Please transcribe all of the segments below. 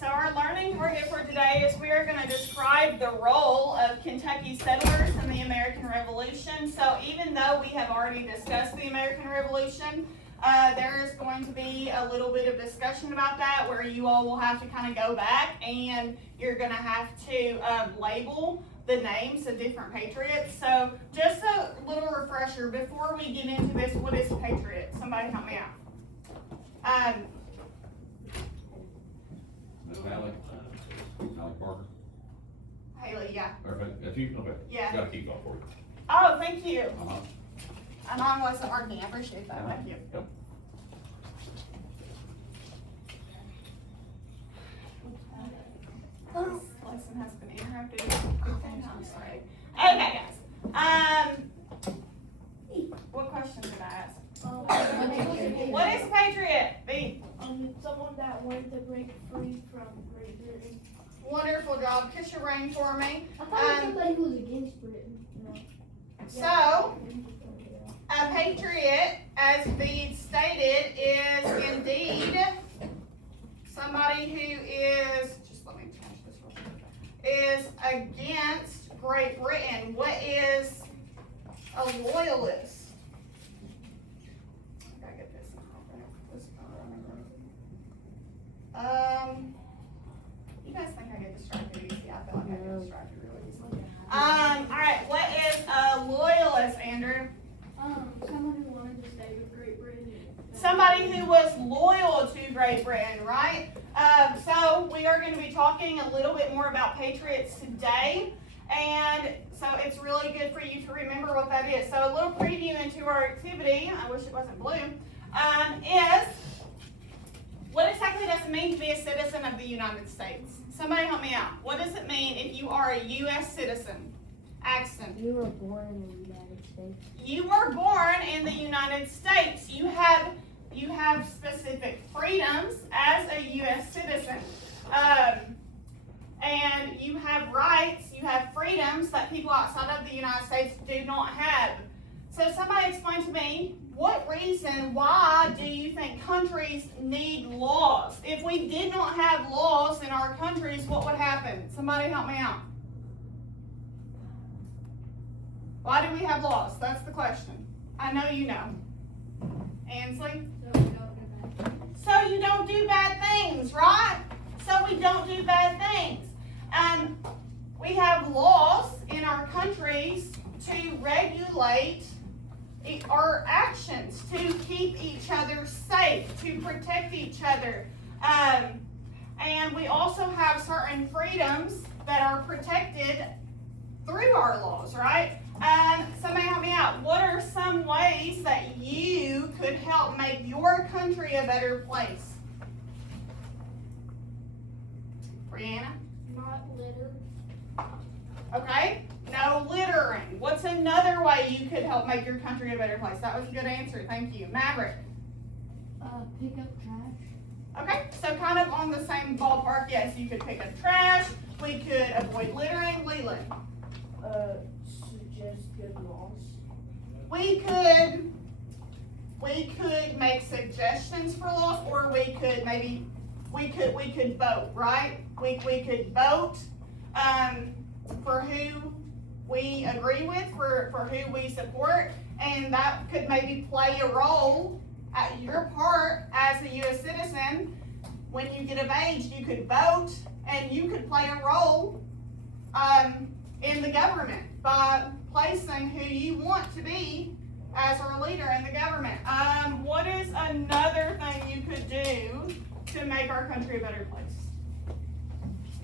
so our learning target for today is we are going to describe the role of Kentucky settlers in the American Revolution. So even though we have already discussed the American Revolution, there is going to be a little bit of discussion about that where you all will have to kind of go back and you're going to have to label the names of different patriots. So just a little refresher before we get into this, what is a patriot? Somebody help me out. Alec Parker. Haley, yeah. Perfect. That's you? Okay. Yeah. Got a key call for you. Oh, thank you. Uh-huh. Mine wasn't working. I appreciate that. Thank you. Yep. This lesson has been interrupted. I'm sorry. Okay, guys. What question did I ask? What is patriot? B. Someone that wanted to break free from Great Britain. Wonderful job. Kiss your brain for me. I thought somebody who was against Britain. So, a patriot, as Bede stated, is indeed somebody who is, just let me change this real quick, is against Great Britain. What is a loyalist? I gotta get this in real quick. You guys think I get distracted easy? I feel like I get distracted really easily. Alright, what is a loyalist, Andrew? Someone who wanted to stay with Great Britain. Somebody who was loyal to Great Britain, right? So we are going to be talking a little bit more about patriots today, and so it's really good for you to remember what that is. So a little preview into our activity, I wish it wasn't blue, is what exactly does it mean to be a citizen of the United States? Somebody help me out. What does it mean if you are a U.S. citizen? Axon. You were born in the United States. You were born in the United States. You have specific freedoms as a U.S. citizen. And you have rights, you have freedoms that people outside of the United States do not have. So somebody explain to me, what reason, why do you think countries need laws? If we did not have laws in our countries, what would happen? Somebody help me out. Why do we have laws? That's the question. I know you know. Ansley? So you don't do bad things, right? So we don't do bad things. We have laws in our countries to regulate our actions, to keep each other safe, to protect each other. And we also have certain freedoms that are protected through our laws, right? Somebody help me out. What are some ways that you could help make your country a better place? Brianna? Not litter. Okay. No littering. What's another way you could help make your country a better place? That was a good answer. Thank you. Maverick? Pick up trash. Okay. So kind of on the same ballpark. Yes, you could pick up trash. We could avoid littering. Leland? Suggest good laws. We could make suggestions for laws, or we could vote, right? We could vote for who we agree with, for who we support, and that could maybe play a role at your part as a U.S. citizen. When you get of age, you could vote, and you could play a role in the government by placing who you want to be as our leader in the government. What is another thing you could do to make our country a better place?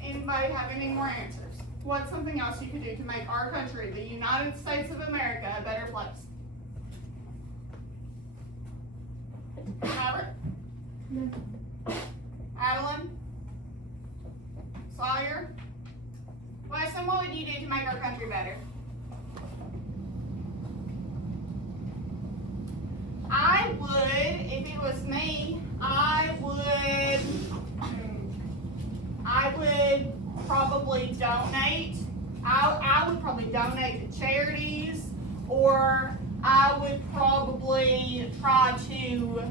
Anybody have any more answers? What's something else you could do to make our country, the United States of America, a better place? Robert? No. Adeline? Sawyer? Weston, what would you do to make our country better? I would, if it was me, I would probably donate. I would probably donate to charities, or I would probably try to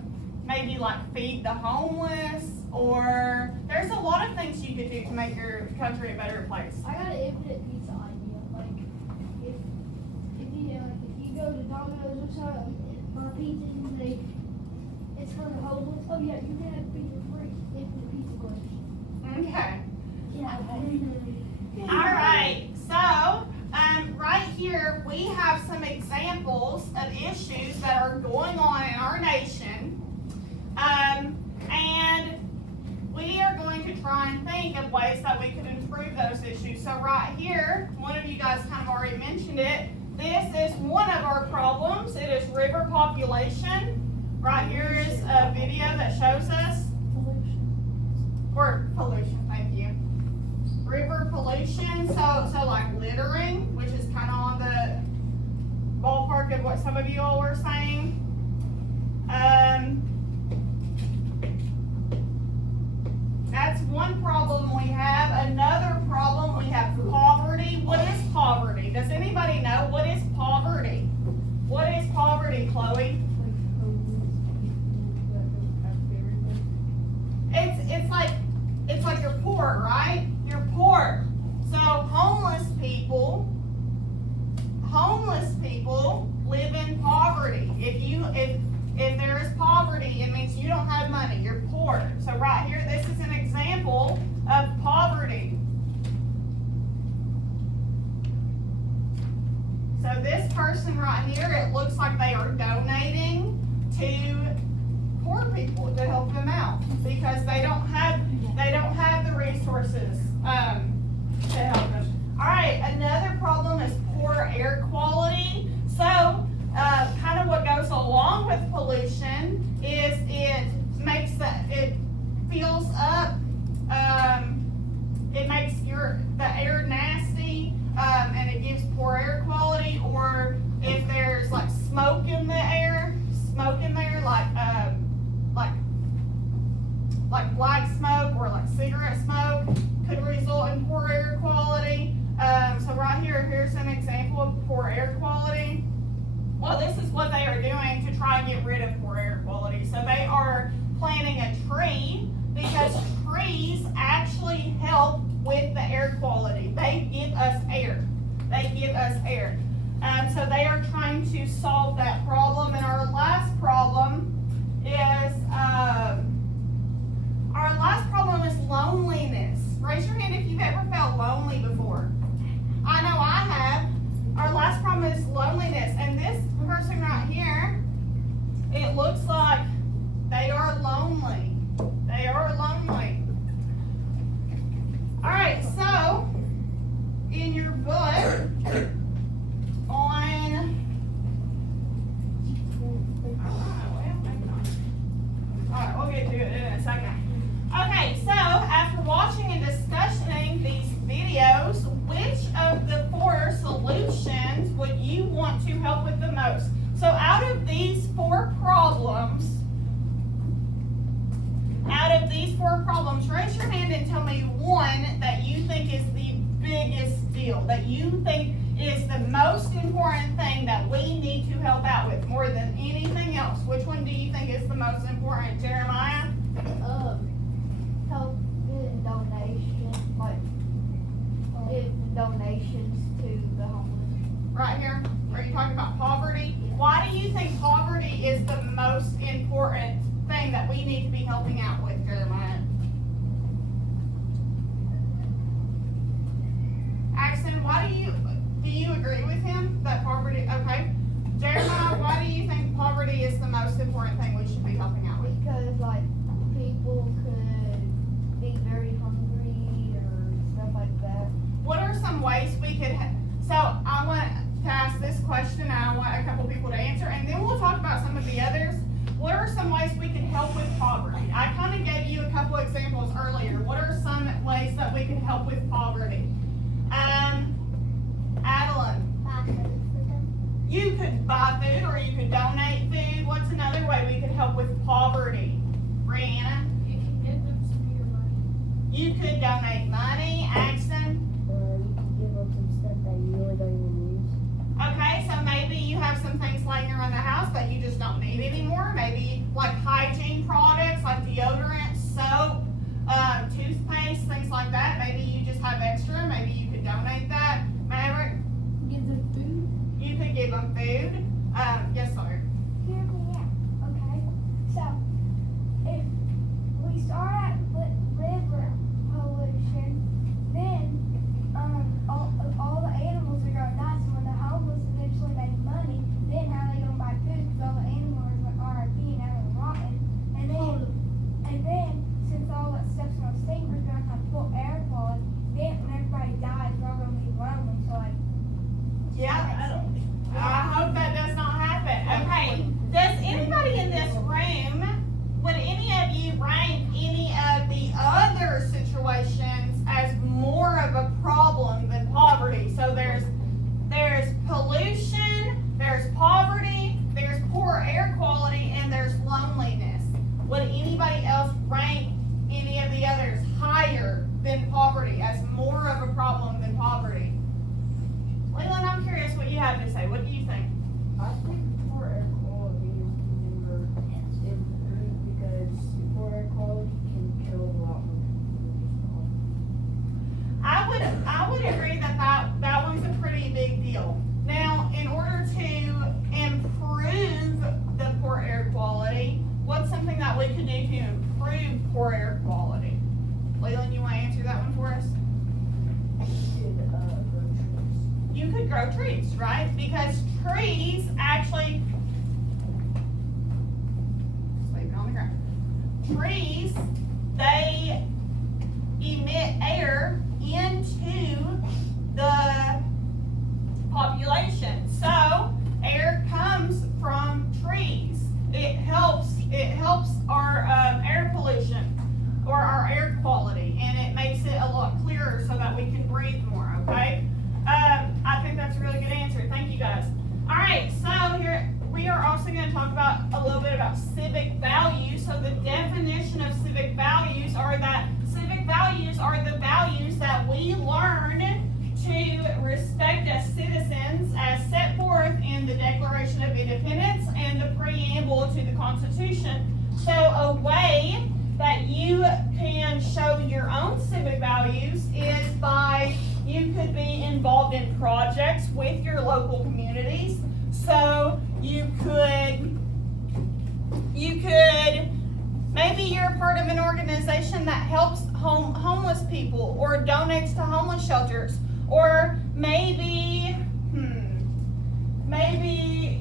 maybe like feed the homeless, or there's a lot of things you could do to make your country a better place. I got an infinite pizza idea. Like, if you go to Domino's or something, my pizza is like, it's for the homeless. Oh yeah, you can have pizza free. Infinite pizza place. Okay. Yeah. All right, so, right here, we have some examples of issues that are going on in our nation. And we are going to try and think of ways that we could improve those issues. So right here, one of you guys kind of already mentioned it. This is one of our problems. It is river population. Right here is a video that shows us, or pollution, thank you. River pollution, so like littering, which is kind of on the ballpark of what some of you all were saying. That's one problem we have. Another problem, we have poverty. What is poverty? Does anybody know what is poverty? What is poverty, Chloe? It's like you're poor, right? You're poor. So homeless people live in poverty. If there is poverty, it means you don't have money. You're poor. So right here, this is an example of poverty. So this person right here, it looks like they are donating to poor people to help them out because they don't have the resources to help them. All right, another problem is poor air quality. So kind of what goes along with pollution is it fills up, it makes the air nasty, and it gives poor air quality. Or if there's like smoke in there, like black smoke or like cigarette smoke could result in poor air quality. So right here's an example of poor air quality. Well, this is what they are doing to try and get rid of poor air quality. So they are planting a tree because trees actually help with the air quality. They give us air. So they are trying to solve that problem. And our last problem is loneliness. Raise your hand if you've ever felt lonely before. I know I have. Our last problem is loneliness. And this person right here, it looks like they are lonely. All right, so in your book, Alright, we'll get to it in a second. Okay, so after watching and discussing these videos, which of the 4 solutions would you want to help with the most? So out of these 4 problems, raise your hand and tell me one that you think is the biggest deal, that you think is the most important thing that we need to help out with more than anything else. Which one do you think is the most important, Jeremiah? Help in donations, like give donations to the homeless. Right here? Are you talking about poverty? Why do you think poverty is the most important thing that we need to be helping out with, Jeremiah? Axon, why do you agree with him that poverty, okay. Jeremiah, why do you think poverty is the most important thing we should be helping out with? Because like people could be very hungry or stuff like that. What are some ways we could, so I want to ask this question and I want a couple people to answer, and then we'll talk about some of the others. What are some ways we can help with poverty? I kind of gave you a couple examples earlier. What are some ways that we can help with poverty? Adeline. You could buy food or you could donate food. What's another way we could help with poverty? Brianna? You can give them some of your money. You could donate money. Axon? You can give them some stuff that you really don't even use. Okay, so maybe you have some things laying around the house that you just don't need anymore. Maybe like hygiene products like deodorant, soap, situations as more of a problem than poverty. So there's pollution, there's poverty, there's poor air quality, and there's loneliness. Would anybody else rank any of the others higher than poverty as more of a problem than poverty? Leland, I'm curious what you have to say. What do you think? I think poor air quality is never improved because poor air quality can kill a lot more people. I would agree that one's a pretty big deal. Now, in order to improve the poor air quality, what's something that we could do to improve poor air quality? Leland, you want to answer that one for us? You could grow trees, right? Because trees actually, just leave it on the ground. Trees, they emit air into the population. So air comes from trees. It helps our air pollution or our air quality, and it makes it a lot clearer so that we can breathe more, okay? I think that's a really good answer. Thank you guys. All right, so here we are also going to talk about a little bit about civic values. So the definition of civic values are the values that we learn to respect as citizens as set forth in the Declaration of Independence and the preamble to the Constitution. So a way that you can show your own civic values is by you could be involved in projects with your local communities. So you could maybe you're a part of an organization that helps homeless people or donates to homeless shelters, or maybe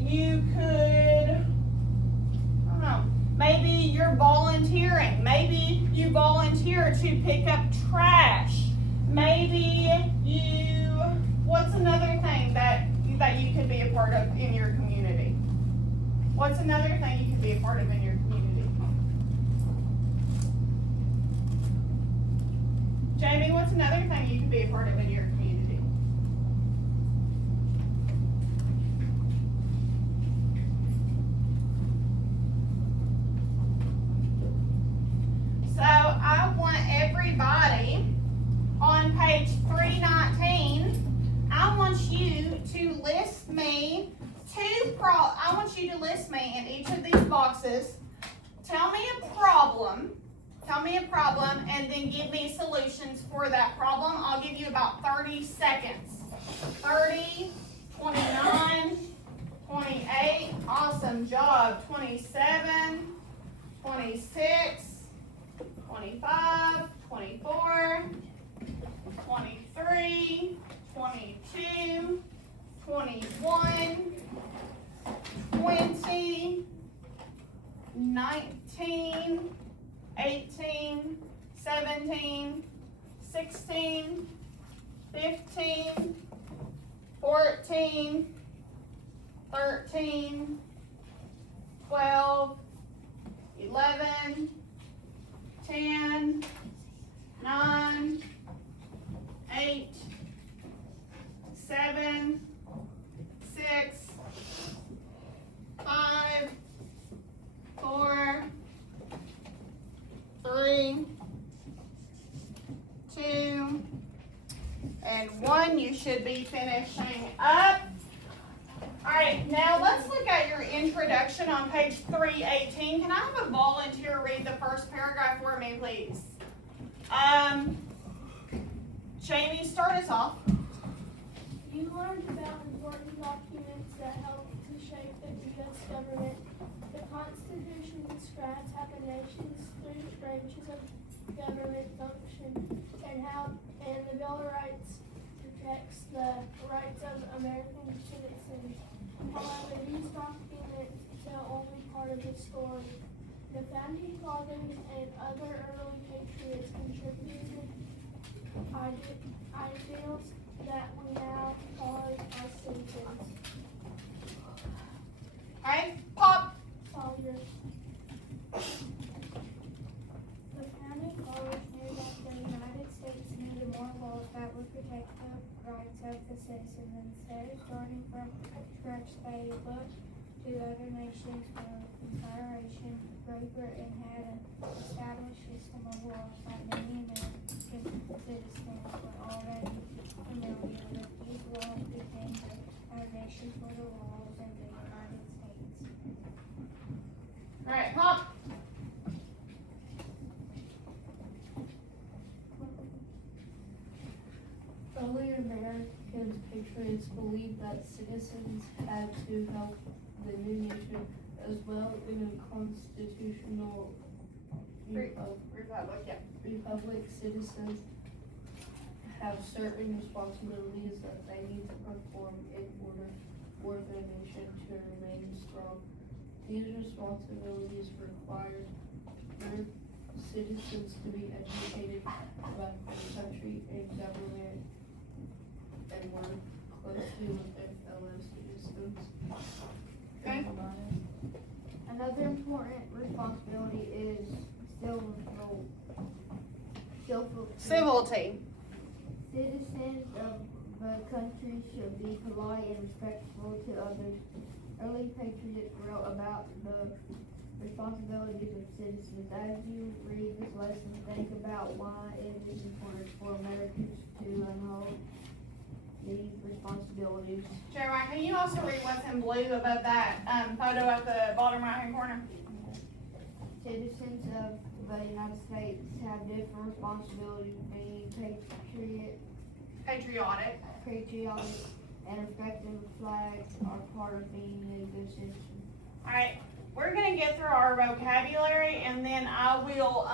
you could, I don't know, maybe you're volunteering. Maybe you volunteer to pick up trash. Maybe what's another thing that you could be a part of in your community? What's another thing you could be a part of in your community? Jamie, what's another thing you could be a part of in your community? So I want everybody on page 319, I want you to list me in each of these boxes. Tell me a problem, and then give me solutions for that problem. I'll give you about 30 seconds. 30, 29, 28, awesome job. 27, 26, 25, 24, 23, 22, 21, 20, 19, 18, 17, 16, 15, 14, 13, 12, 11, 10, 9, 8, 7, 6, 5, 4, 3, 2, and 1. You should be finishing up. All right, now let's look at your introduction on page 318. Can I have a volunteer read the first paragraph for me, please? Jamie, start us off. You learned about important documents that help to shape the U.S. government. The Constitution describes how the nation's three branches of government function and the Bill of Rights protects the rights of American citizens. However, these documents tell only part of the story. The founding fathers and other early patriots contributed ideals that we now call our citizens. Alright, Pop. Sawyer. The founding fathers knew that the United the citizens instead of starting from scratch. They looked to other nations for inspiration. Great Britain had an established system of laws that many American citizens were already familiar with. These laws became the foundation for the laws in the United States. Alright, Hop. Early American patriots believed that citizens had to help the new nation as well in a constitutional Republic, yeah. republic. Citizens have certain responsibilities that they need to perform in order for the nation to remain strong. These responsibilities require their citizens to be educated about the country and government and work closely with their fellow citizens. Okay. Another important responsibility is Civility. Citizens of the country should be polite and respectful to others. Early patriots wrote about the responsibilities of citizens. As you read this lesson, think about why it is important for Americans to uphold these responsibilities. Jeremiah, can you also read what's in blue above that photo at the bottom right hand corner? Citizens of the United States have different responsibilities. Being Patriotic. patriotic, and respecting the flag are part of being a good citizen. Alright, we're gonna get through our vocabulary and then I will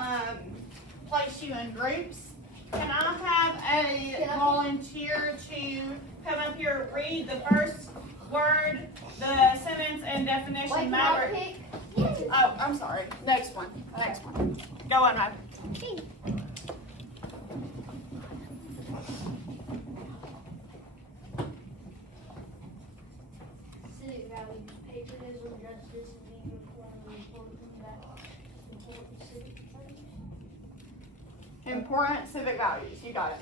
place you in groups. Can I have a volunteer to come up here, read the first word, the sentence and definition? Maverick. Oh, I'm sorry. Next one. Go on, Maverick. Civic values, patriotism, justice, and being informed are important civic values. Important civic values. You got it.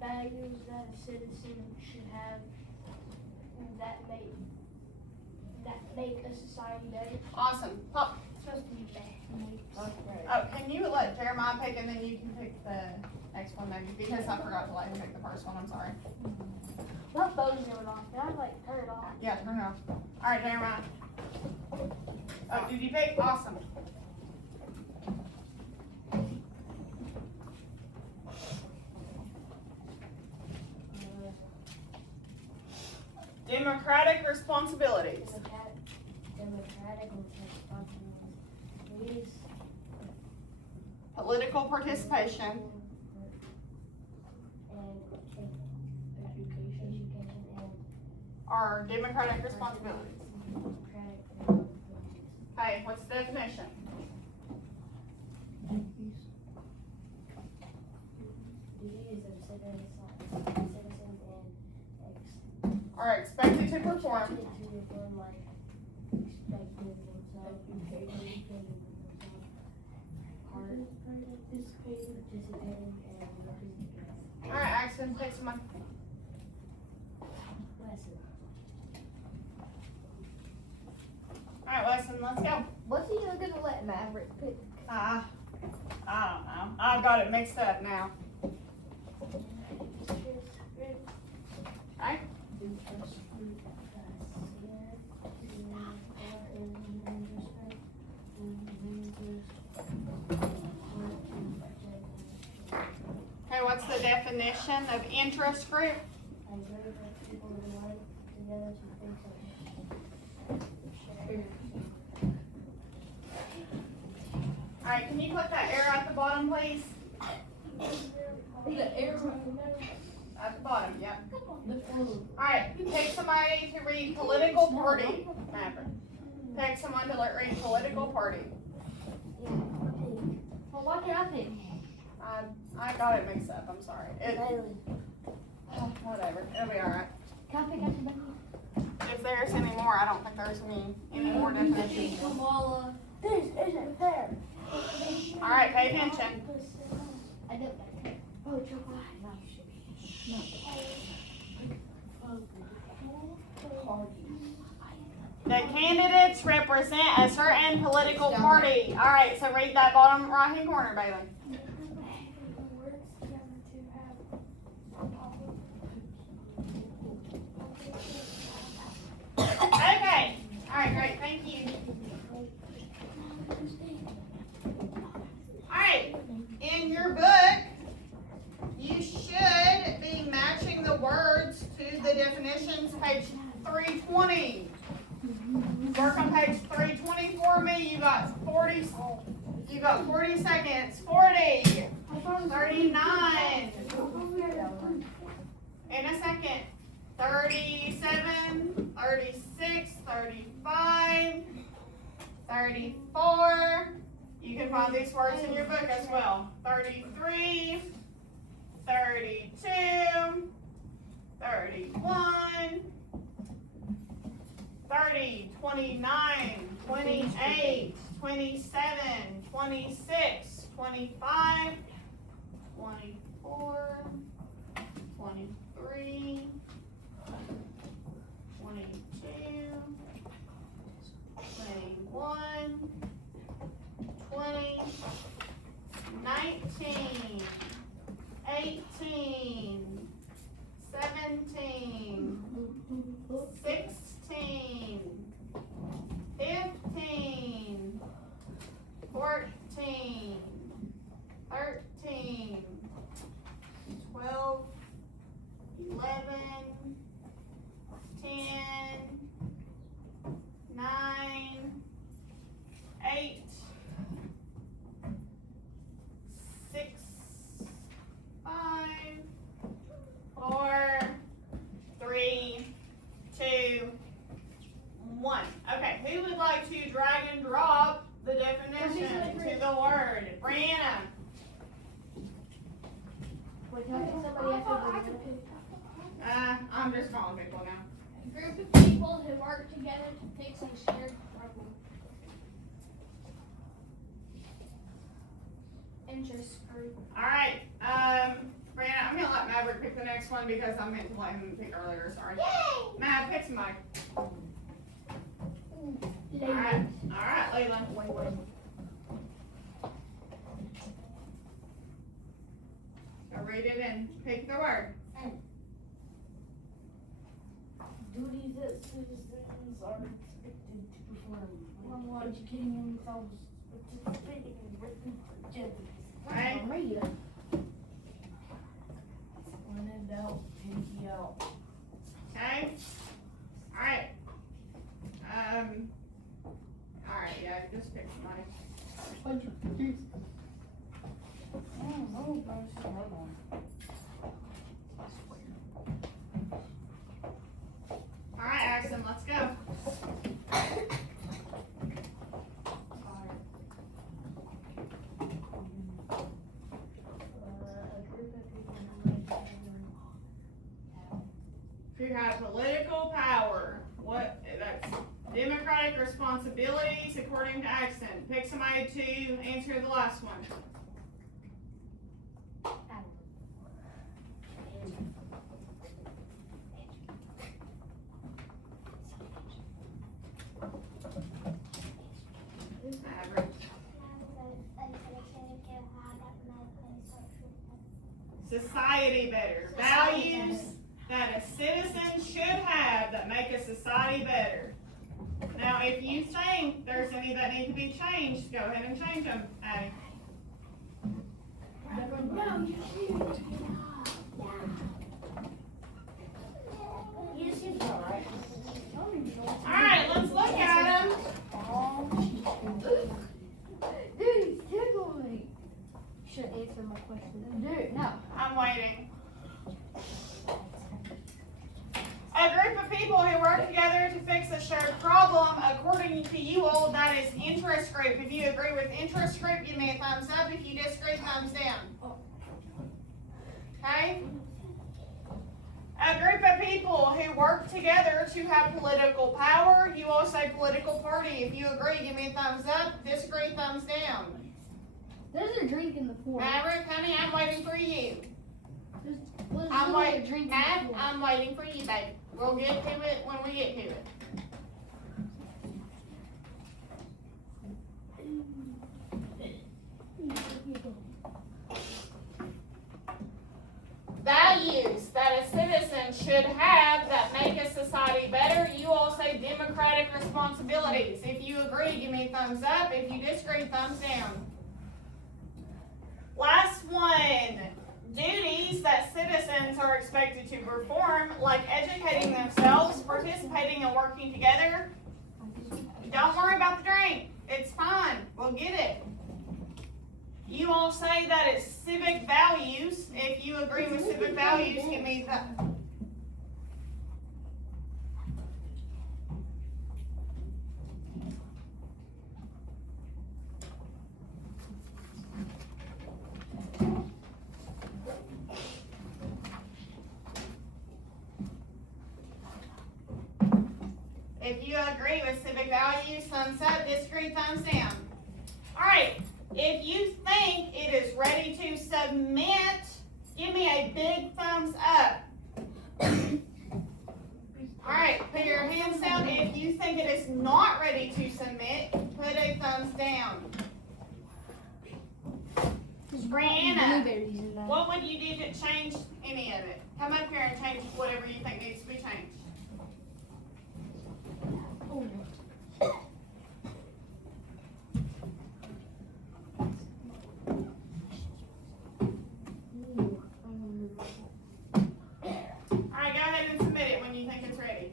Values that a citizen should have that make a society better. Awesome. Pop. It's supposed to be bad. Oh, can you let Jeremiah pick and then you can pick the next one maybe because I forgot to let him pick the first one. I'm sorry. My phone's going off. Can I turn it off? Yeah, turn it off. All right, Jeremiah. Oh, did you pick? Awesome. Democratic responsibilities. Democratic responsibilities. Political participation. And education and Are democratic responsibilities. democratic. Hey, what's the definition? Duties of citizens and Are expected to perform. expected to perform like expected themselves, participating and All right, Axton, pick someone. lesson. All right, Weston, let's go. What's he gonna let Maverick pick? I don't know. I've got it mixed up now. Right? Okay, what's the definition of interest group? All right, can you click that arrow at the bottom, please? The arrow, At the bottom, yep. the phone. All right, pick somebody to read political party. Maverick. Pick someone to read political party. Well, why can't I pick? I got it mixed up. I'm sorry. Whatever. It'll be all right. Can I pick everybody? If there's any more, I don't think there's any more definitions. Kamala. This isn't fair. All right, pay attention. I don't. Oh, chocolate. No. The candidates represent a certain political party. Alright, so read that bottom right hand corner, Bailey. Okay, alright, great, thank you. Alright, in your book, you should be matching the words to the definitions, page 320. Work on page 320 for me. You got 40 seconds. 40, 39. In a second. 37, 36, 35, 34. You can find these words in your book as well. 33, 32, 31, 30, 29, 28, 27, 26, 25, 24, 23, 22, 21, 20, 19, 18, 17, 16, 15, 14, 13, 12, 11, 10, 9, 8, 6, 5, 4, 3, 2, 1. Okay, who would like to drag and drop the definition to the word? Brianna. Wait, can I pick somebody after the I'm just calling people now. A group of people who work together to fix a shared problem. Interest group. Alright, Brianna, I'm gonna let Maverick pick the next one because I meant to let him pick earlier, sorry. Yay! Mav, pick somebody. Alright, Leland. So read it and pick the word. Duties that citizens are expected to perform while educating themselves, participating in written agendas. Okay? When in doubt, pinky out. Okay? Alright. Alright, yeah, just pick somebody. I don't know, but it's a hard one. Alright, Axon, let's go. Who have political power. What, that's democratic responsibilities according to Axon. Pick somebody to answer the last one. Average. Society better. Values that a citizen should have that make a society better. Now, if you think there's any that need to be changed, go ahead and change them, Addie. No, Alright, let's look at them. Dude, he's tickling me. You should answer my question. Dude, no. I'm waiting. A group of people who work together to fix a shared problem, according to you all, that is interest group. If you agree with interest group, give me a thumbs up. If you disagree, thumbs down. Okay? A group of people who work together to have political power, you all say political party. If you agree, give me a thumbs up. Disagree, thumbs down. There's a drink in the fork. Maverick, honey, I'm waiting for you. There's I'm literally a waiting. drink in Matt, the fork. I'm waiting for you, baby. We'll get to it when we get to it. Values that a citizen should have that make a society better. You all say democratic responsibilities. If you agree, give me a thumbs up. If you disagree, thumbs down. Last one. Duties that citizens are expected to perform, like educating themselves, participating and working together. Don't worry about the drink. It's fine. We'll get it. You all say that it's civic values. If you agree with civic values, give me that. If you agree with civic values, thumbs up. Disagree, thumbs down. All right. If you think it is ready to submit, give me a big thumbs up. All right, put your hands down. If you think it is not ready to submit, put a thumbs down. Brianna, what would you do to change any of it? Come up here and change whatever you think needs to be changed. Alright, go ahead and submit it when you think it's ready.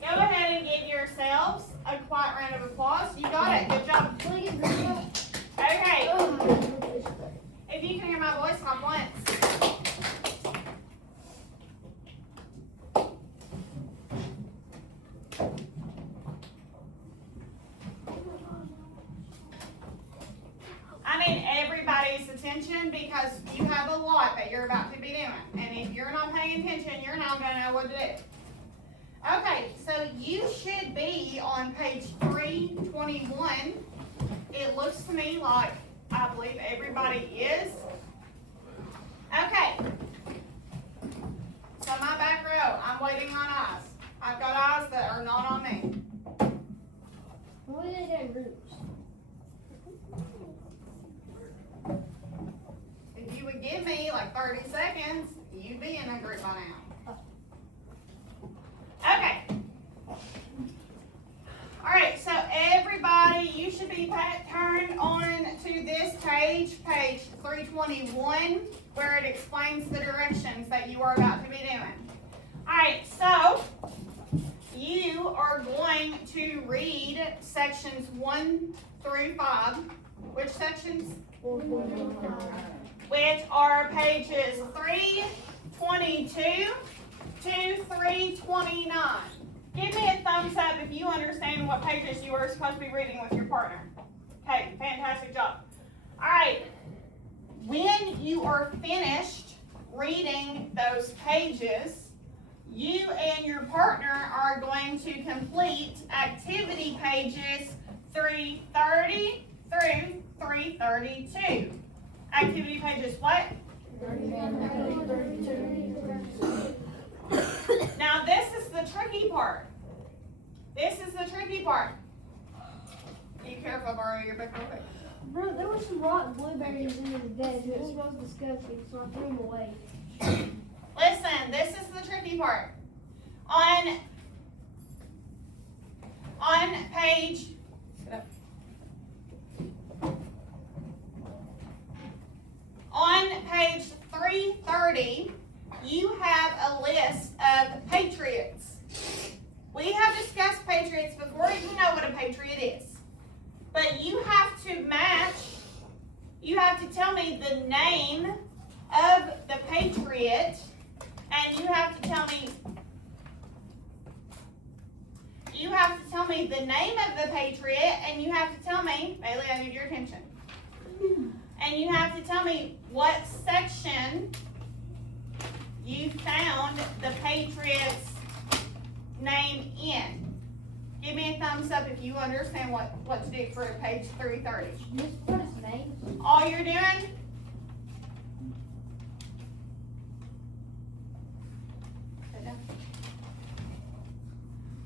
Go ahead and give yourselves a quiet round of applause. You got it. Good job. Okay. If you can hear my voice, hop once. I need everybody's attention because you have a lot that you're about to be doing. And if you're not paying attention, you're not going to know what to do. Okay, so you should be on page 321. It looks to me like I believe everybody is. Okay. So my back row, I'm waiting on eyes. I've got eyes that are not on me. What are they groups? If you would give me like 30 seconds, you'd be in a group by now. Okay. Alright, so everybody, you should be turned on to this page, page 321, where it explains the directions that you are about to be doing. Alright, so you are going to read sections 1 through 5. Which sections? Which are pages 322 to 329. Give me a thumbs up if you understand what pages you are supposed to be reading with your partner. Okay, fantastic job. All right, when you are finished reading those pages, you and your partner are going to complete activity pages 330 through 332. Activity pages what? Now this is the tricky part. This is the tricky part. Be careful, I'll borrow your book real quick. Bro, there were some rotten blueberries in the desk. It smells disgusting, so I threw them away. Listen, this is the tricky part. On page, on page 330, you have a list of patriots. We have discussed patriots before. You know what a patriot is. But you have to match, you have to tell me the name of the patriot, and you have to tell me the name of the patriot, and you have to tell me, Bailey, I need your attention. And you have to tell me what section you found the patriot's name in. Give me a thumbs up if you understand what to do for page 330. Just put his name. All you're doing,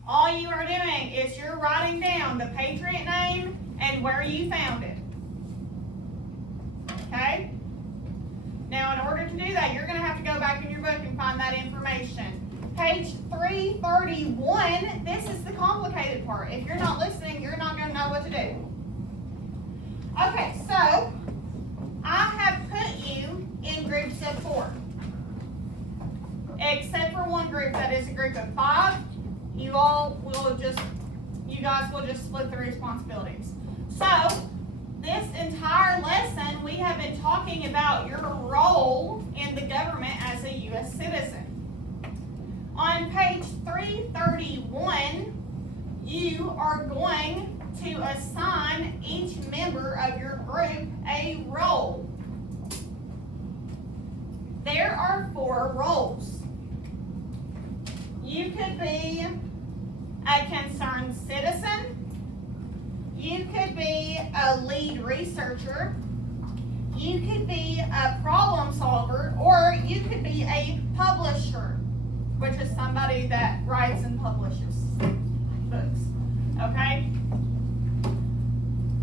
all you are doing is you're writing down the Patriot name and where you found it. Okay? Now, in order to do that, you're going to have to go back in your book and find that information. Page 331, this is the complicated part. If you're not listening, you're not going to know what to do. Okay, so I have put you in groups of 4. Except for one group that is a group of 5. You guys will just split the responsibilities. So, this entire lesson, we have been talking about your role in the government as a U.S. citizen. On page 331, you are going to assign each member of your group a role. There are 4 roles. You could be a concerned citizen. You could be a lead researcher. You could be a problem solver, or you could be a publisher, which is somebody that writes and publishes books. Okay?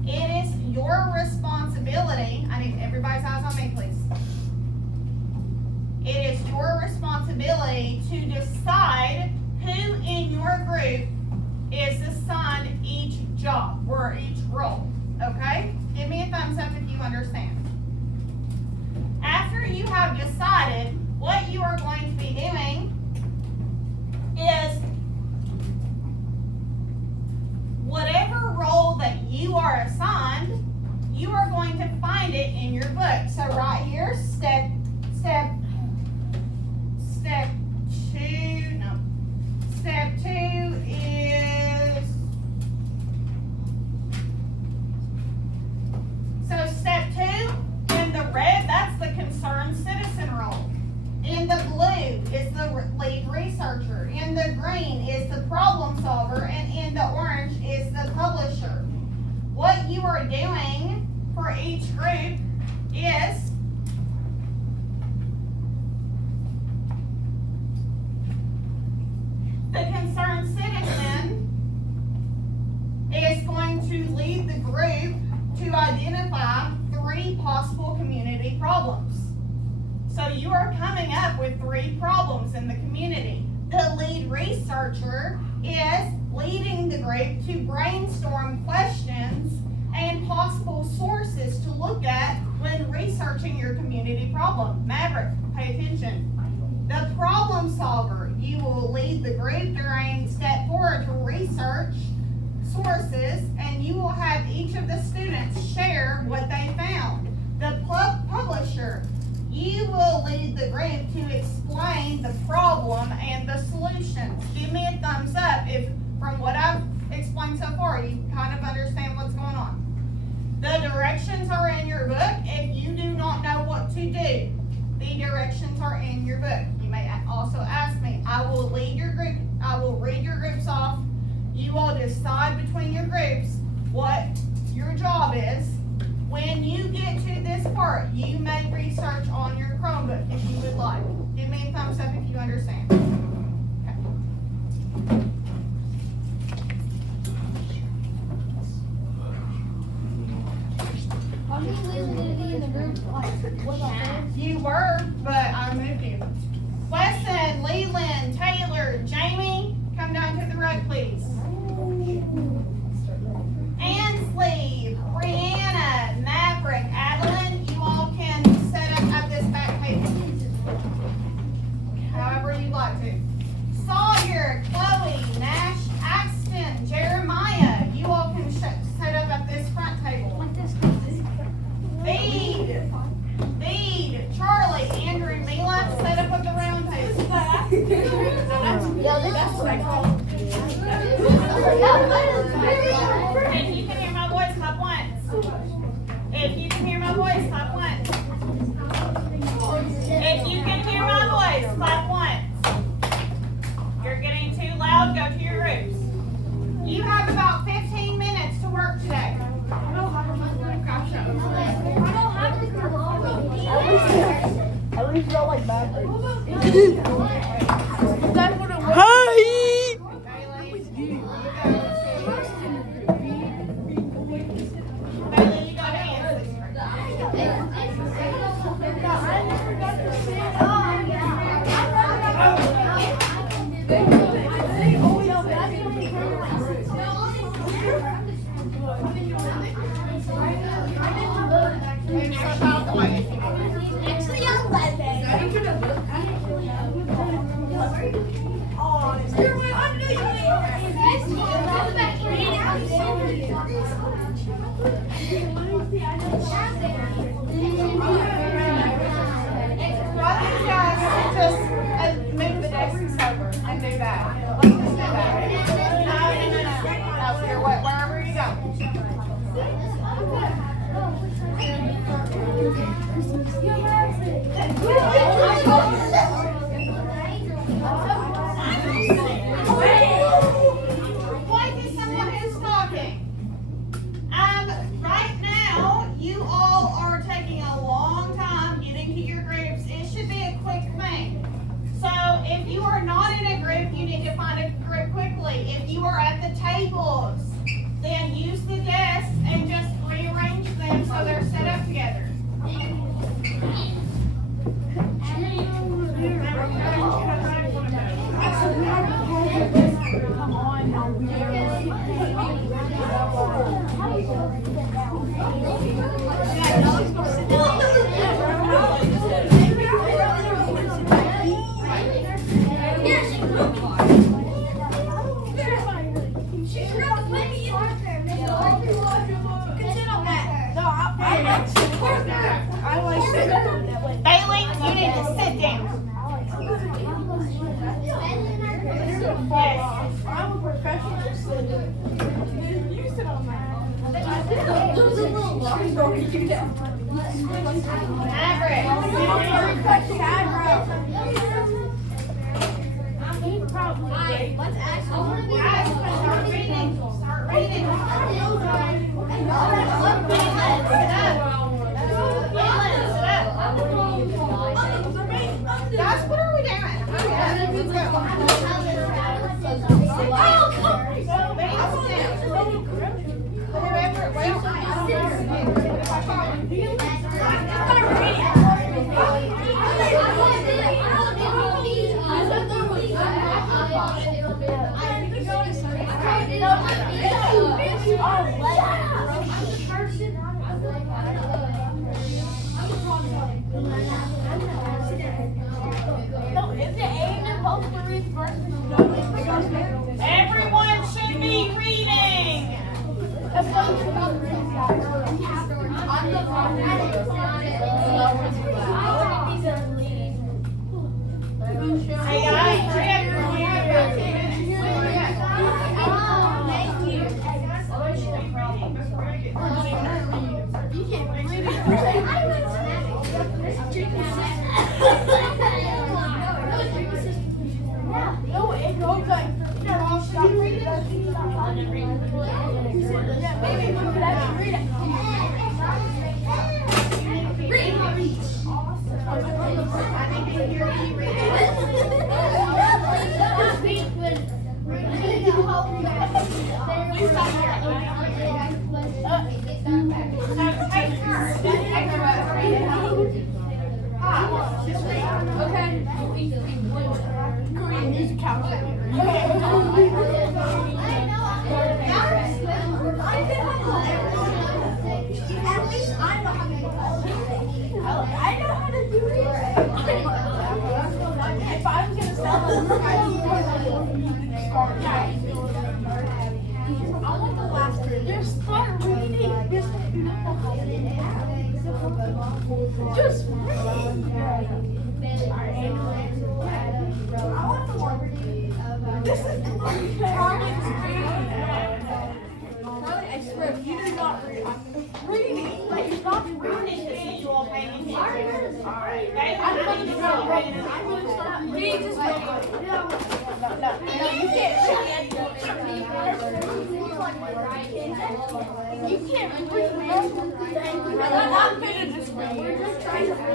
It is your responsibility. I need everybody's eyes on me, please. It is your responsibility to decide who in your group is assigned each job or each role. Okay? Give me a thumbs up if you understand. After you have decided what you are going to be doing is whatever role that you are assigned, you are going to find it in your book. So right here, step 2 is, so step 2 in the red, that's the concerned citizen role. In the blue is the lead researcher. In the green is the problem solver. And in the orange is the publisher. What you are doing for each group is the concerned citizen is going to lead the group to identify 3 possible community problems. So you are coming up with 3 problems in the community. The lead researcher is leading the group to brainstorm questions and possible sources to look at when researching your community problem. Maverick, pay attention. The problem solver, you will lead the group during step 4 to research sources, and you will have each of the students share what they found. The publisher, you will lead the group to explain the problem and the solutions. Give me a thumbs up if, from what I've explained so far, you kind of understand what's going on. The directions are in your book. If you do not know what to do, the directions are in your book. You may also ask me. I will lead your group. I will read your groups off. You will decide between your groups what your job is. When you get to this part, you may research on your Chromebook if you would like. Give me a thumbs up if you understand. Okay. Are you listening to be in the group like with our friends? You were, but I moved you. Weston, Leland, Taylor, Jamie, come down to the road, please. Ansley, Brianna, Maverick, Adeline, you all can set up at this back table. However you'd like to. Sawyer, Chloe, Nash, Axton, Jeremiah, you all can set up at this front table. Bede, Charlie, Andrew, Mila, set up at the round table. That's what I call it. If you can hear my voice, clap once. If you can hear my voice, clap once. If you can hear my voice, clap once. You're getting too loud, go to your groups. You have about 15 minutes to work today. At least not like bad. Hi! Point to someone who's talking. Right now, you all are taking a long time getting to your groups. It should be a quick thing. So if you are not in a group, you need to find a group quickly. If you are at the tables, then use the desks and just rearrange them so they're set up together. Bailey, you need to sit down. Yes. I'm a professional sitter. You sit on my Start reading. Guys, what are we doing? Let's Everyone should be reading. Hey guys, hurry up, we have about 2 minutes. No, it goes like, stop reading. Yeah, maybe we could actually read it. I know how to do it. If I was gonna sell them, I want the last three. Just start reading. Just read. I want the one. This is Charlie's Charlie, I swear, if you do not read, I'm reading. Like, you're not reading to see you all paying attention. Alright. I'm going to start reading. I'm going to start reading. Just read. No, you can't. You can't read. I'm going to just read. We're just trying to read.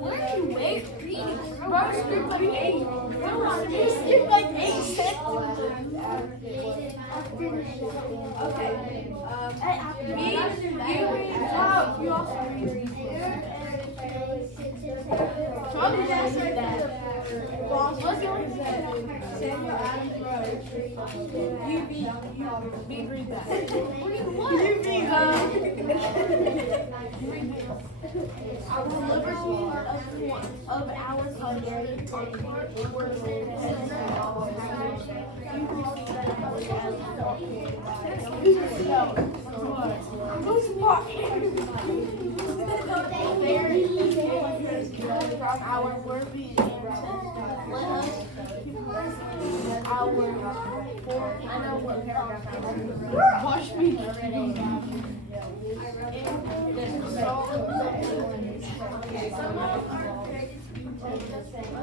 What are you reading? Bro, skip like 8. You skip like 8 sentences. Okay. Me, you read. You also read. So I'm just gonna say that. Boss, what's your name? Samuel Adams Road. You read that. You read Our liberty of our country. From our worthy ancestors. Let us our Watch me.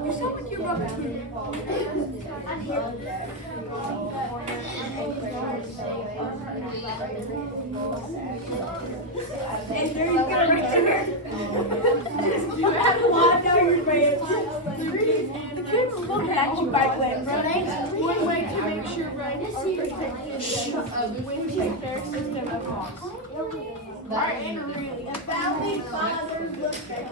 You're so with your brother. And there you go, right there. You have to lie down your bed. The kids will look at you back then, bro. One way to make sure, right, we take their system of costs. Alright, and really, a founding father looked at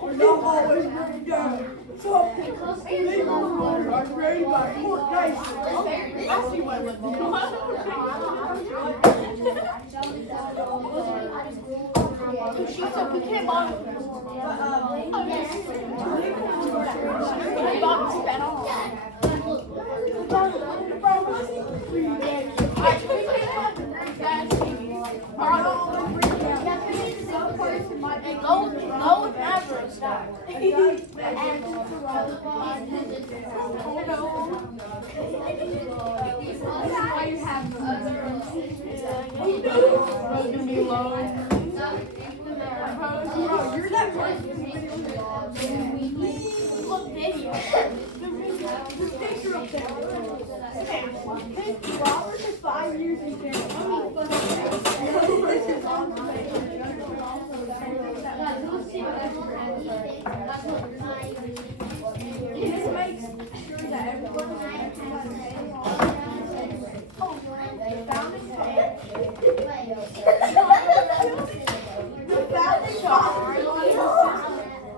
We're not always ready to go. So, legal orders are ready by court days. I see what it looks She said we can't buy You're that person. Look, video. The picture up there. Robert is 5 years in jail. This makes sure that everyone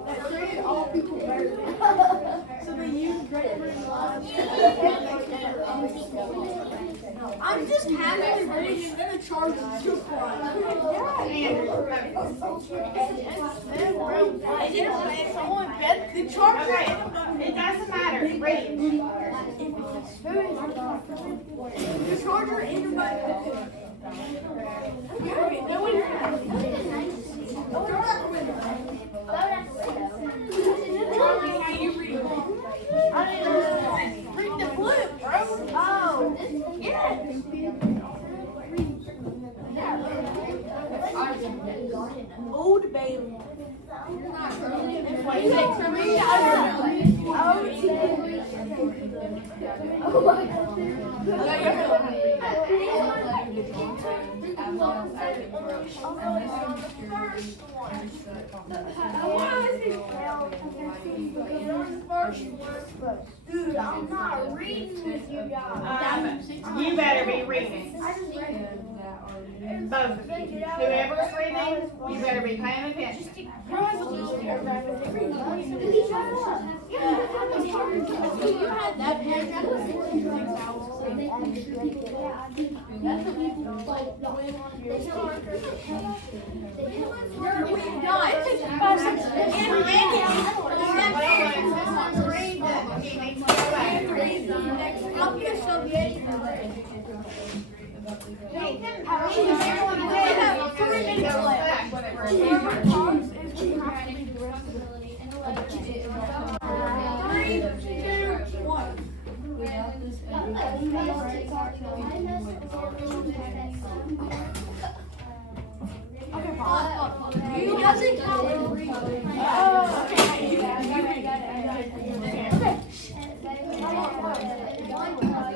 that created all people better. So they use Great Britain laws. I'm just happily reading and then it charges 2 crimes. Someone get the charger. It doesn't matter, read. The charger in your butt. No one Charlie, how you read? Read the book, bro. Oh, yeah. Old Bailey. Wait, for me, Dude, I'm not reading with you guys. You better be reading. Both of you. Whoever's reading, you better be paying attention. You had that